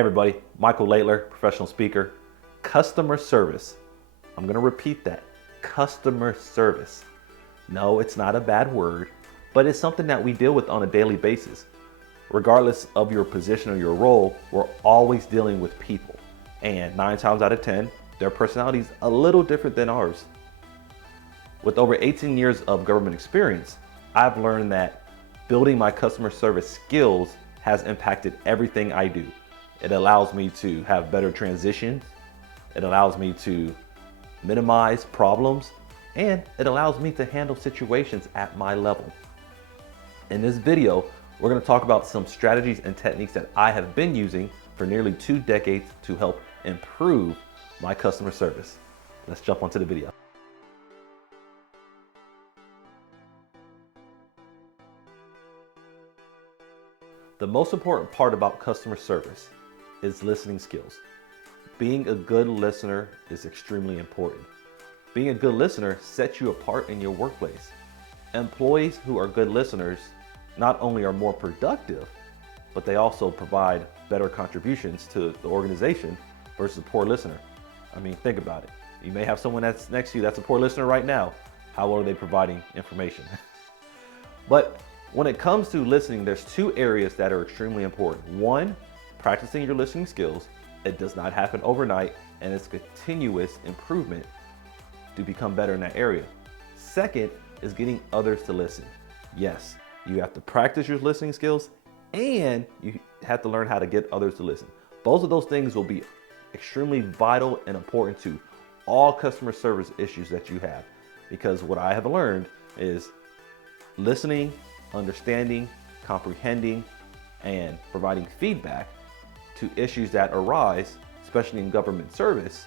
everybody, Michael Laidler, professional speaker. Customer service. I'm going to repeat that. Customer service. No, it's not a bad word, but it's something that we deal with on a daily basis. Regardless of your position or your role, we're always dealing with people. And 9 times out of 10, their personality is a little different than ours. With over 18 years of government experience, I've learned that building my customer service skills has impacted everything I do. It allows me to have better transitions. It allows me to minimize problems, and it allows me to handle situations at my level. In this video, we're going to talk about some strategies and techniques that I have been using for nearly 2 decades to help improve my customer service. Let's jump onto the video. The most important part about customer service is listening skills. Being a good listener is extremely important. Being a good listener sets you apart in your workplace. Employees who are good listeners not only are more productive, but they also provide better contributions to the organization versus a poor listener. I mean, think about it. You may have someone that's next to you that's a poor listener right now. How well are they providing information? But when it comes to listening, there's 2 areas that are extremely important. 1, practicing your listening skills. It does not happen overnight, and it's continuous improvement to become better in that area. 2nd is getting others to listen. Yes, you have to practice your listening skills, and you have to learn how to get others to listen. Both of those things will be extremely vital and important to all customer service issues that you have, because what I have learned is listening, understanding, comprehending, and providing feedback to issues that arise, especially in government service,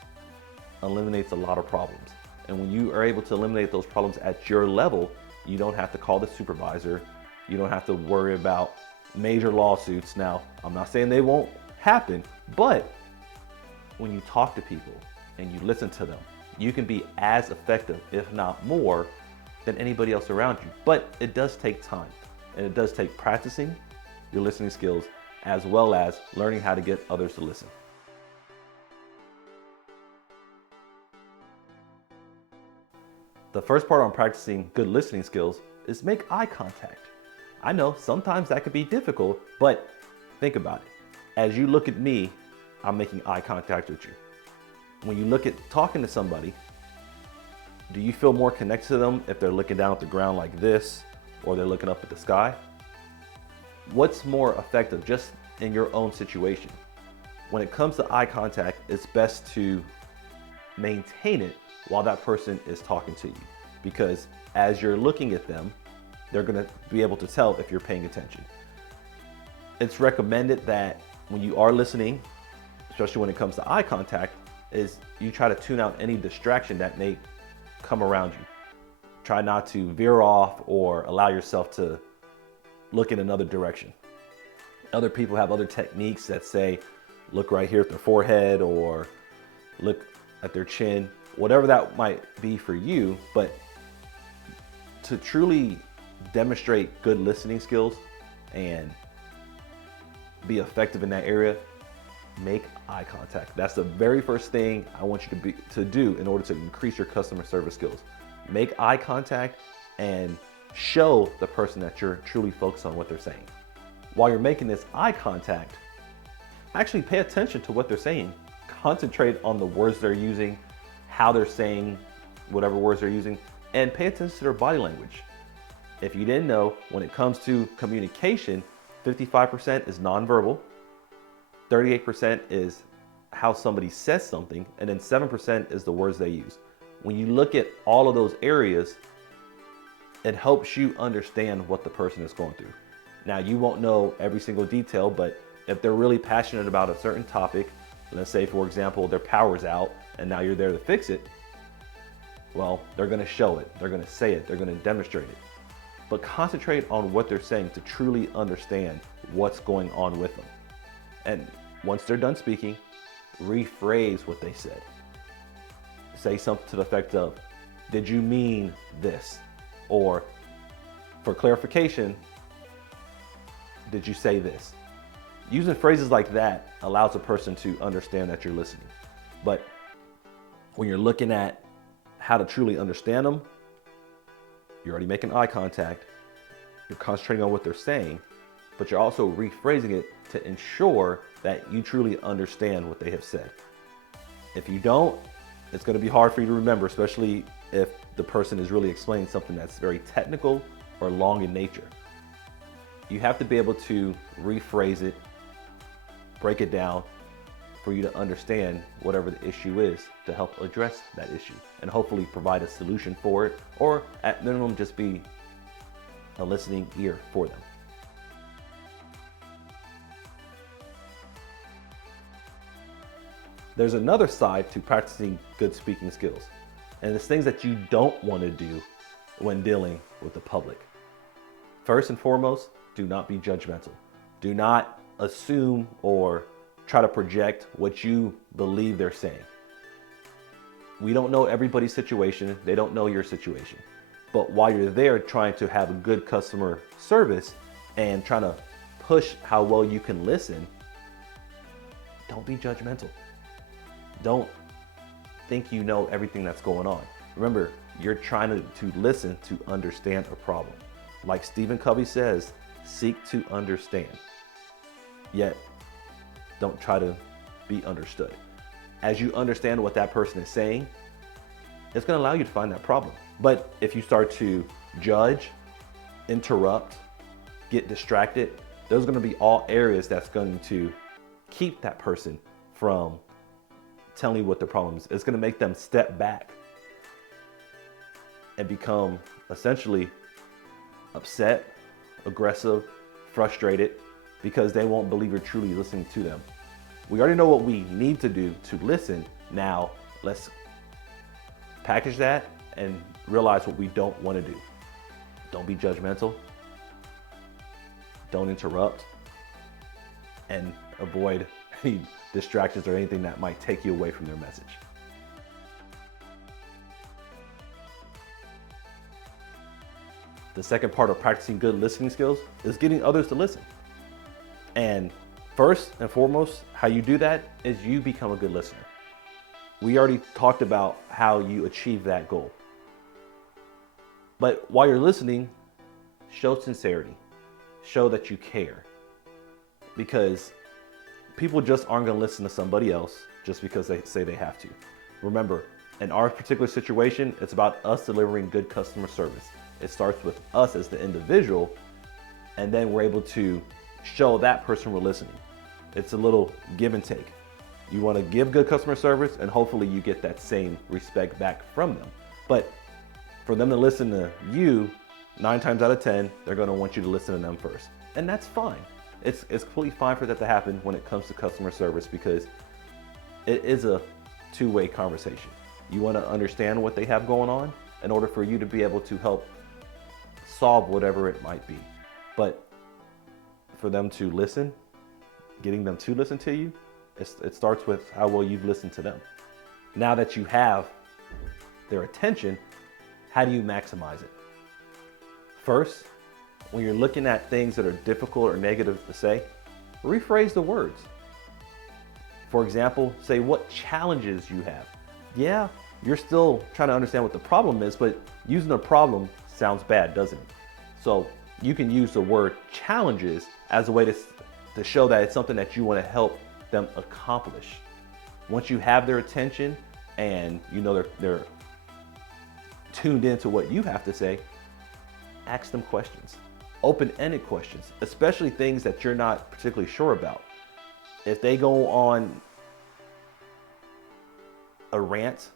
eliminates a lot of problems. And when you are able to eliminate those problems at your level, you don't have to call the supervisor. You don't have to worry about major lawsuits. Now, I'm not saying they won't happen, but when you talk to people and you listen to them, you can be as effective, if not more, than anybody else around you. But it does take time, and it does take practicing your listening skills as well as learning how to get others to listen. The first part on practicing good listening skills is make eye contact. I know sometimes that could be difficult, but think about it. As you look at me, I'm making eye contact with you. When you look at talking to somebody, do you feel more connected to them if they're looking down at the ground like this, or they're looking up at the sky? What's more effective just in your own situation? When it comes to eye contact, it's best to maintain it while that person is talking to you, because as you're looking at them, they're going to be able to tell if you're paying attention. It's recommended that when you are listening, especially when it comes to eye contact, is you try to tune out any distraction that may come around you. Try not to veer off or allow yourself to look in another direction. Other people have other techniques that say, look right here at their forehead or look at their chin, whatever that might be for you. But to truly demonstrate good listening skills and be effective in that area, make eye contact. That's the very first thing I want you to do in order to increase your customer service skills. Make eye contact and show the person that you're truly focused on what they're saying. While you're making this eye contact, actually pay attention to what they're saying. Concentrate on the words they're using, how they're saying whatever words they're using, and pay attention to their body language. If you didn't know, when it comes to communication, 55% is nonverbal, 38% is how somebody says something, and then 7% is the words they use. When you look at all of those areas, it helps you understand what the person is going through. Now, you won't know every single detail, but if they're really passionate about a certain topic, let's say, for example, their power's out and now you're there to fix it, well, they're going to show it, they're going to say it, they're going to demonstrate it. But concentrate on what they're saying to truly understand what's going on with them. And once they're done speaking, rephrase what they said. Say something to the effect of, did you mean this? Or for clarification, did you say this? Using phrases like that allows a person to understand that you're listening. But when you're looking at how to truly understand them, you're already making eye contact, you're concentrating on what they're saying, but you're also rephrasing it to ensure that you truly understand what they have said. If you don't, it's going to be hard for you to remember, especially if the person is really explaining something that's very technical or long in nature. You have to be able to rephrase it, break it down for you to understand whatever the issue is to help address that issue and hopefully provide a solution for it, or at minimum just be a listening ear for them. There's another side to practicing good speaking skills, and it's things that you don't want to do when dealing with the public. First and foremost, do not be judgmental. Do not assume or try to project what you believe they're saying. We don't know everybody's situation. They don't know your situation. But while you're there trying to have a good customer service and trying to push how well you can listen, don't be judgmental. Don't think you know everything that's going on. Remember, you're trying to listen to understand a problem. Like Stephen Covey says, seek to understand. Yet, don't try to be understood. As you understand what that person is saying, it's going to allow you to find that problem. But if you start to judge, interrupt, get distracted, those are going to be all areas that's going to keep that person from telling you what the problem is. It's going to make them step back and become essentially upset, aggressive, frustrated, because they won't believe you're truly listening to them. We already know what we need to do to listen. Now let's package that and realize what we don't want to do. Don't be judgmental. Don't interrupt. And avoid any distractions or anything that might take you away from their message. The second part of practicing good listening skills is getting others to listen. And first and foremost, how you do that is you become a good listener. We already talked about how you achieve that goal. But while you're listening, show sincerity. Show that you care. Because people just aren't going to listen to somebody else just because they say they have to. Remember, in our particular situation, it's about us delivering good customer service. It starts with us as the individual, and then we're able to show that person we're listening. It's a little give and take. You want to give good customer service, and hopefully you get that same respect back from them. But for them to listen to you, 9 times out of 10, they're going to want you to listen to them first. And that's fine. It's completely fine for that to happen when it comes to customer service, because it is a two-way conversation. You want to understand what they have going on in order for you to be able to help solve whatever it might be. But for them to listen, getting them to listen to you, it starts with how well you've listened to them. Now that you have their attention, how do you maximize it? First, when you're looking at things that are difficult or negative to say, rephrase the words. For example, say what challenges you have. Yeah, you're still trying to understand what the problem is, but using a problem sounds bad, doesn't it? So you can use the word challenges as a way to show that it's something that you want to help them accomplish. Once you have their attention and you know they're tuned into what you have to say, ask them questions. Open-ended questions, especially things that you're not particularly sure about. If they go on a rant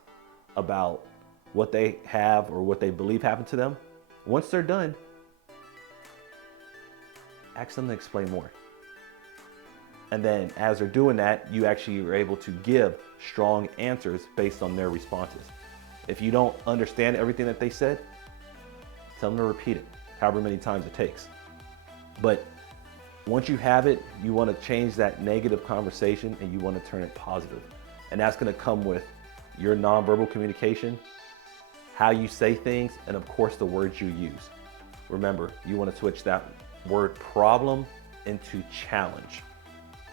about what they have or what they believe happened to them, once they're done, ask them to explain more. And then as they're doing that, you actually are able to give strong answers based on their responses. If you don't understand everything that they said, tell them to repeat it, however many times it takes. But once you have it, you want to change that negative conversation and you want to turn it positive. And that's going to come with your nonverbal communication, how you say things, and of course the words you use. Remember, you want to switch that word problem into challenge.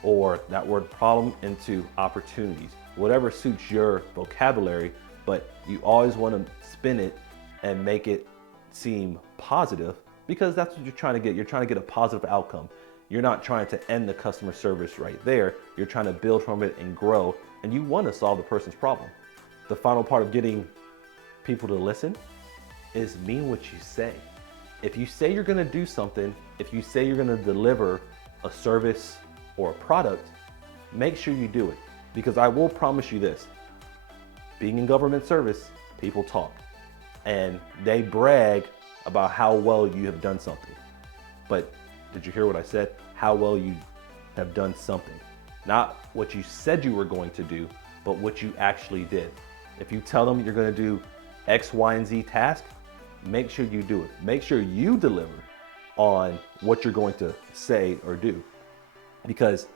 or that word problem into opportunities, whatever suits your vocabulary, but you always want to spin it and make it seem positive because that's what you're trying to get. You're trying to get a positive outcome. You're not trying to end the customer service right there. You're trying to build from it and grow, and you want to solve the person's problem. The final part of getting people to listen is mean what you say. If you say you're going to do something, if you say you're going to deliver a service or a product, make sure you do it. Because I will promise you this, being in government service, people talk and they brag about how well you have done something. But did you hear what I said? How well you have done something. Not what you said you were going to do, but what you actually did. If you tell them you're going to do X, Y, and Z task, make sure you do it. Make sure you deliver on what you're going to say or do, because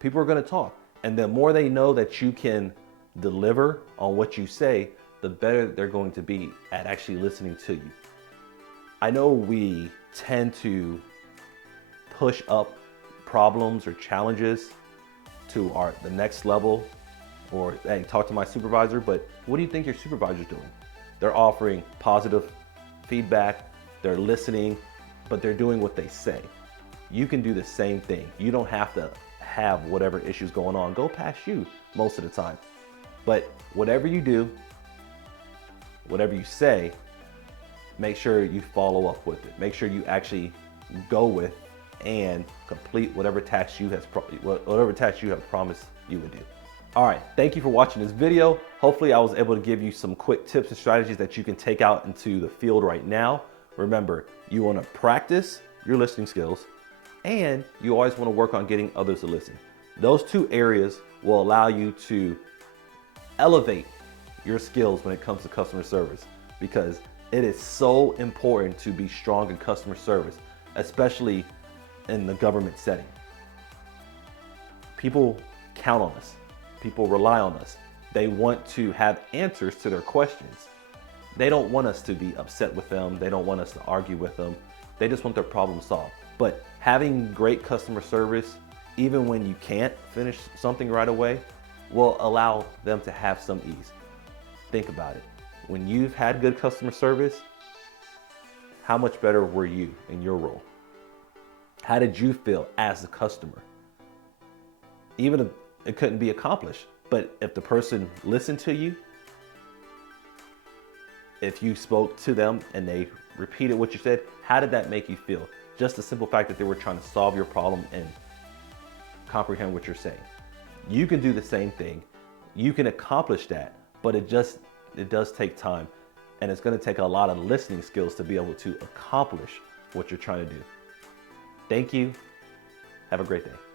people are going to talk. And the more they know that you can deliver on what you say, the better they're going to be at actually listening to you. I know we tend to push up problems or challenges to the next level, or hey, talk to my supervisor, but what do you think your supervisor's doing? They're offering positive feedback, they're listening, but they're doing what they say. You can do the same thing. You don't have to have whatever issues going on go past you most of the time. But whatever you do, whatever you say, make sure you follow up with it. Make sure you actually go with and complete whatever task you have promised you would do. All right, thank you for watching this video. Hopefully I was able to give you some quick tips and strategies that you can take out into the field right now. Remember, you want to practice your listening skills, and you always want to work on getting others to listen. Those two areas will allow you to elevate your skills when it comes to customer service, because it is so important to be strong in customer service, especially in the government setting. People count on us. People rely on us. They want to have answers to their questions. They don't want us to be upset with them. They don't want us to argue with them. They just want their problem solved. But having great customer service, even when you can't finish something right away, will allow them to have some ease. Think about it. When you've had good customer service, how much better were you in your role? How did you feel as a customer? Even if it couldn't be accomplished, but if the person listened to you, if you spoke to them and they repeated what you said, how did that make you feel? Just the simple fact that they were trying to solve your problem and comprehend what you're saying. You can do the same thing. You can accomplish that, but it does take time, and it's going to take a lot of listening skills to be able to accomplish what you're trying to do. Thank you. Have a great day.